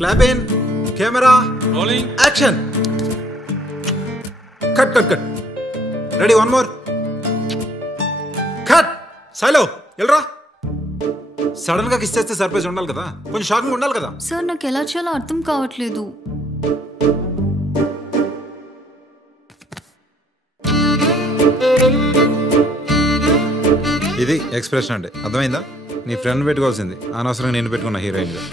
Clap in. Camera. Rolling. Action. Cut. Ready, one more. Cut. Silo, ఎల్రా. Sudden గా kiss చేస్తే surprise ఉండాలి కదా, కొంచెం షాకింగ్ ఉండాలి కదా. సార్ నాకు ఎలా చేయాలో అర్థం కావట్లేదు. ఇది ఎక్స్ప్రెషన్ అంటే అర్థమైందా? నీ ఫ్రెండ్ పెట్టుకోవాల్సింది, అనవసరంగా నేను పెట్టుకున్న హీరోయిన్ గా.